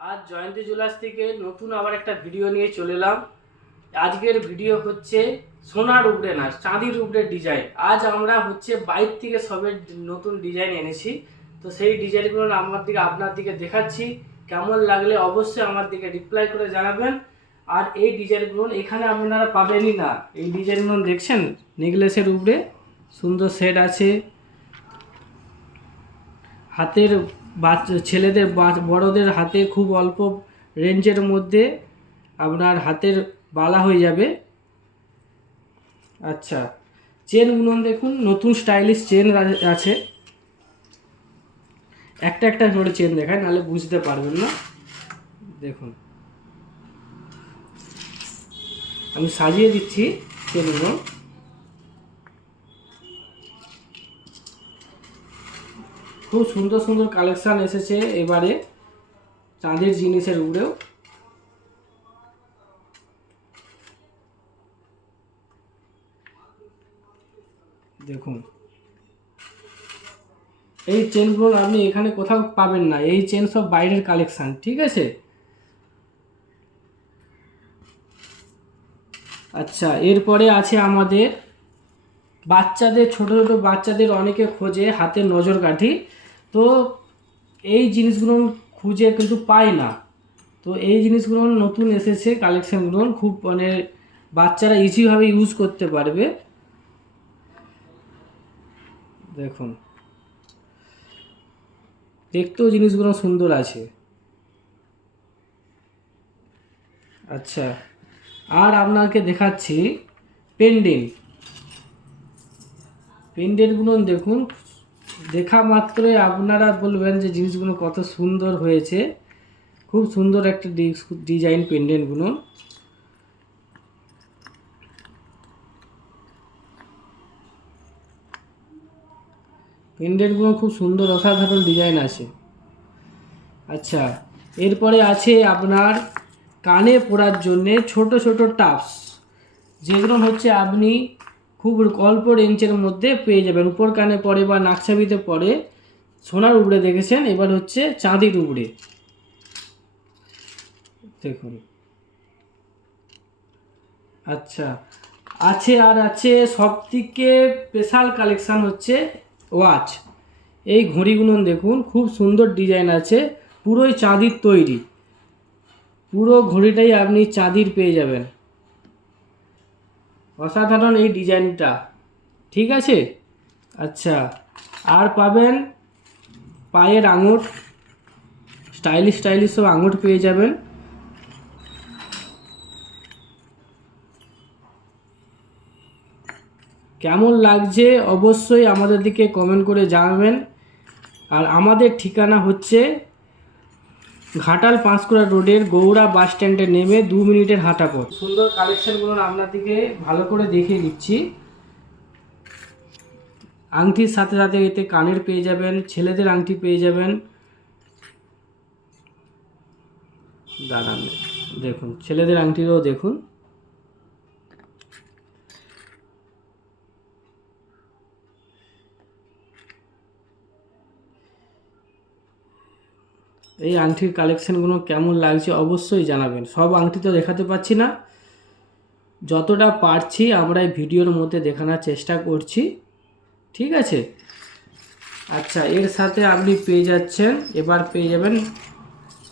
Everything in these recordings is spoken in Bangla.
আজ জয়ন্তী জুয়েলার্স থেকে নতুন আবার একটা ভিডিও নিয়ে চলে এলাম। আজকের ভিডিও হচ্ছে সোনার উপরে না, চাঁদির উপরে ডিজাইন আজ আমরা হচ্ছে বাইর থেকে সবের নতুন ডিজাইন এনেছি। তো সেই ডিজাইনগুলো আমার দিকে, আপনার দিকে দেখাচ্ছি। কেমন লাগলে অবশ্যই আমার দিকে রিপ্লাই করে জানাবেন। আর এই ডিজাইনগুলো এখানে আপনারা পাবেনই না। এই ডিজাইনগুলো দেখছেন? নেকলেসের উপরে সুন্দর সেট আছে। হাতের বাচ্চা, ছেলেদের বড়দের হাতে খুব অল্প রেঞ্জের মধ্যে আপনার হাতের বালা হয়ে যাবে। আচ্ছা চেনগুলো দেখুন, নতুন স্টাইলিশ চেন আছে। একটা একটা করে চেন দেখায়, নাহলে বুঝতে পারবেন না। দেখুন। আমি সাজিয়ে দিচ্ছি চেনগুলো খুব সুন্দর সুন্দর কালেকশান এসেছে এবারে চাঁদের জিনিসের উপরেও। দেখুন। এই চেনগুলো আপনি এখানে কোথাও পাবেন না, এই চেন সব বাইরের কালেকশান ঠিক আছে? আচ্ছা এরপরে আছে আমাদের বাচ্চাদের, ছোট ছোট বাচ্চাদের অনেকে খোঁজে হাতের নজর কাঠি তো এই জিনিসগুলো খুঁজে কিন্তু পাই না। তো এই জিনিসগুলো নতুন এসেছে কালেকশানগুলো খুব মানে বাচ্চারা ইজিভাবে ইউজ করতে পারবে। দেখুন। দেখতেও জিনিসগুলো সুন্দর আছে। আচ্ছা আর আপনাকে দেখাচ্ছি পেন্ডেন্ট পেন্ডেন্টগুলো দেখুন দেখা মাত্রই আপনারা বলবেন যে জিনিসগুলো কত সুন্দর হয়েছে। খুব সুন্দর একটা ডিজাইন পেন্ডেন্টগুলো পেন্ডেন্টগুলো খুব সুন্দর, অসাধারণ ডিজাইন আছে। আচ্ছা এরপরে আছে আপনার কানে পরার জন্যে ছোট ছোট টাপস যেগুলো হচ্ছে আপনি খুব অল্প রেঞ্জের মধ্যে পেয়ে যাবেন। উপর কানে পড়ে বা নাকছাবিতে পড়ে সোনার উপরে দেখেছেন, এবার হচ্ছে চাঁদির উপরে দেখুন। আচ্ছা আছে আর আছে সব থেকে স্পেশাল কালেকশান হচ্ছে ওয়াচ এই ঘড়িগুলো দেখুন, খুব সুন্দর ডিজাইন আছে, পুরোই চাঁদির তৈরি। পুরো ঘড়িটাই আপনি চাঁদির পেয়ে যাবেন। অসাধারণ এই ডিজাইনটা। ঠিক আছে? আচ্ছা আর পাবেন পায়ের আঙুর। স্টাইলিশ স্টাইলিশ সব আঙুর পেয়ে যাবেন। কেমন লাগছে অবশ্যই আমাদের দিকে কমেন্ট করে জানাবেন। আর আমাদের ঠিকানা হচ্ছে ঘাটাল পাঁশকুড়া রোডের গৌড়া বাস স্ট্যান্ডে নেমে দু মিনিটের হাঁটা পথ। সুন্দর কালেকশানগুলো আপনাদেরকে ভালো করে দেখে দিচ্ছি আংটির সাথে সাথে এতে কানের পেয়ে যাবেন, ছেলেদের আংটি পেয়ে যাবেন। দাঁড়ান, দেখুন, ছেলেদের আংটিরও দেখুন। এই আংটির কালেকশানগুলো কেমন লাগছে অবশ্যই জানাবেন। সব আংটি তো দেখাতে পাচ্ছি না। যতটা পারছি আমরা এই ভিডিওর মধ্যে দেখানোর চেষ্টা করছি। ঠিক আছে? আচ্ছা এর সাথে আপনি পেয়ে যাচ্ছেন, এবার পেয়ে যাবেন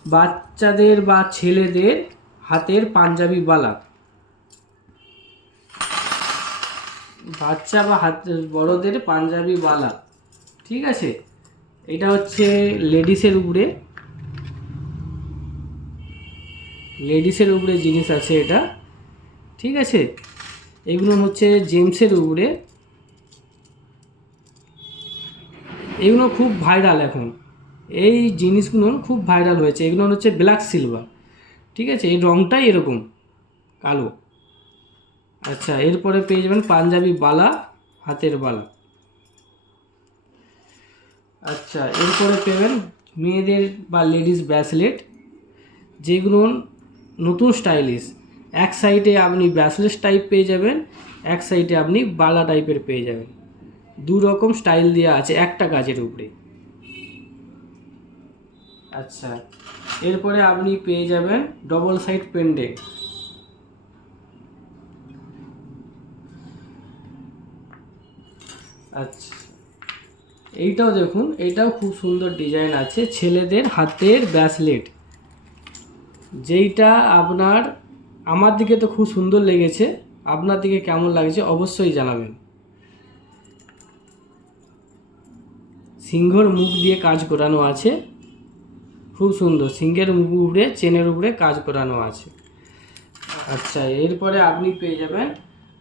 বাচ্চাদের বা ছেলেদের হাতের পাঞ্জাবি বালা। বাচ্চা বা হাত, বড়দের পাঞ্জাবি বালা। ঠিক আছে? এটা হচ্ছে লেডিসের উপরে। লেডিসের উপরে জিনিস আছে এটা। ঠিক আছে? এগুলো হচ্ছে জেমসের উপরে। এগুলো খুব ভাইরাল এখন। এই জিনিসগুলো খুব ভাইরাল হয়েছে। এগুলো হচ্ছে ব্ল্যাক সিলভার। ঠিক আছে? এই রঙটাই এরকম, কালো। আচ্ছা এরপরে পেয়ে যাবেন পাঞ্জাবি বালা, হাতের বালা। আচ্ছা এরপরে পেবেন মেয়েদের বা লেডিস ব্রেসলেট যেগুলো নতুন স্টাইলিশ। এক সাইডে আপনি ব্রেসলেট টাইপ পেয়ে যাবেন, এক সাইডে আপনি বালা টাইপের পেয়ে যাবেন। দু রকম স্টাইল দেওয়া আছে একটা গাছের উপরে। আচ্ছা এরপরে আপনি পেয়ে যাবেন ডবল সাইড পেন্ডেন্ট আচ্ছা এইটাও দেখুন এইটাও খুব সুন্দর ডিজাইন আছে ছেলেদের হাতের ব্যাসলেট যেইটা আপনার, আমার দিকে তো খুব সুন্দর লেগেছে, আপনার দিকে কেমন লাগছে অবশ্যই জানাবেন। সিংহর মুখ দিয়ে কাজ করানো আছে, খুব সুন্দর, সিংহের মুখ উপরে, চেনের উপরে কাজ করানো আছে। আচ্ছা এরপরে আপনি পেয়ে যাবেন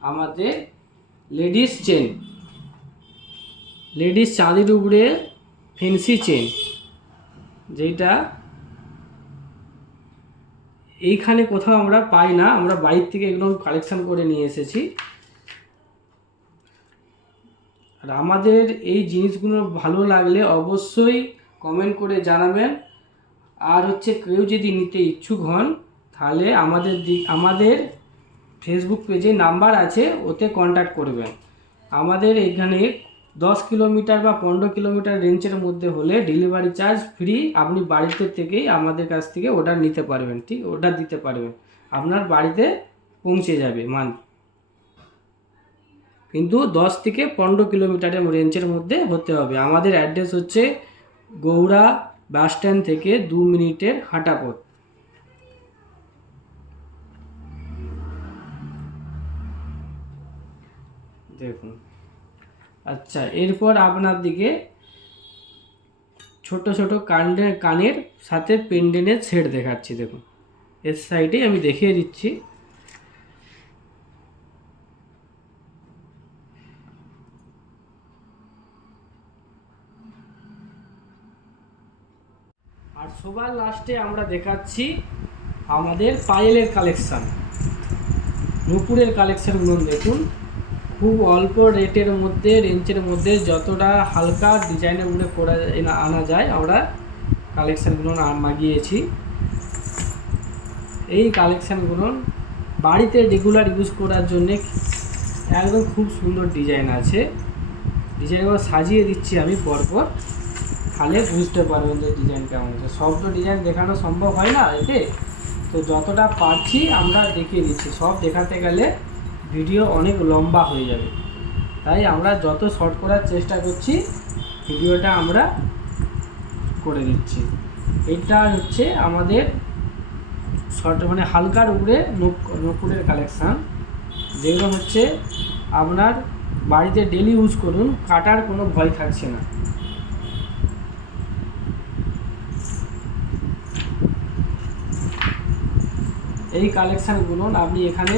আমাদের লেডিস চেন। লেডিস চাঁদির উপরে ফেন্সি চেন যেটা এইখানে কোথাও আমরা পাই না, আমরা বাইর থেকে একদম কালেকশন করে নিয়ে এসেছি। আর আমাদের এই জিনিসগুলো ভালো লাগলে অবশ্যই কমেন্ট করে জানাবেন। আর হচ্ছে কেউ যদি নিতে ইচ্ছুক হন, তাহলে আমাদের আমাদের ফেসবুক পেজে নাম্বার আছে, ওতে কন্ট্যাক্ট করবেন। আমাদের এখানে দশ কিলোমিটার বা পনেরো কিলোমিটার রেঞ্জের মধ্যে হলে ডেলিভারি চার্জ ফ্রি আপনি বাড়িতে থেকেই আমাদের কাছ থেকে অর্ডার নিতে পারবেন, ঠিক? অর্ডার দিতে পারবেন। আপনার বাড়িতে পৌঁছে যাবে মান কিন্তু দশ থেকে পনেরো কিলোমিটারের রেঞ্জের মধ্যে হতে হবে। আমাদের অ্যাড্রেস হচ্ছে গৌড়া বাস স্ট্যান্ড থেকে দু মিনিটের হাঁটা পথ। দেখুন। আচ্ছা এরপর আপনার দিকে ছোট ছোট কানের কানের সাথে পেন্ডেনের সেট দেখাচ্ছি, দেখুন। এর সাইডে আমি দেখিয়ে দিচ্ছি। আর সবার লাস্টে আমরা দেখাচ্ছি আমাদের পায়েলের কালেকশান নুপুরের কালেকশানগুলো দেখুন। খুব অল্প রেটের মধ্যে রেঞ্জের মধ্যে যতটা হালকা ডিজাইনের মধ্যে করা আনা যায়, আমরা কালেকশানগুলো মাগিয়েছি। এই কালেকশানগুলো বাড়িতে রেগুলার ইউজ করার জন্যে একদম খুব সুন্দর ডিজাইন আছে। ডিজাইনগুলো সাজিয়ে দিচ্ছি আমি পরপর। তাহলে বুঝতে পারবেন যে ডিজাইন কেমন আছে সব তো ডিজাইন দেখানো সম্ভব হয় না এতে। তো যতটা পারছি আমরা দেখিয়ে দিচ্ছি। সব দেখাতে গেলে ভিডিও অনেক লম্বা হয়ে যাবে। তাই আমরা যত শর্ট করার চেষ্টা করছি, ভিডিওটা আমরা করে দিচ্ছি। এটা হচ্ছে আমাদের শর্ট মানে হালকার উপরে নূপুরের কালেকশান যেগুলো হচ্ছে আপনার বাড়িতে ডেলি ইউজ করুন, কাটার কোনো ভয় থাকছে না। এই কালেকশানগুলো আপনি এখানে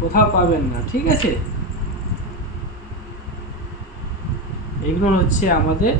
কোথাও পাবেন না ঠিক আছে? এগুলো হচ্ছে আমাদের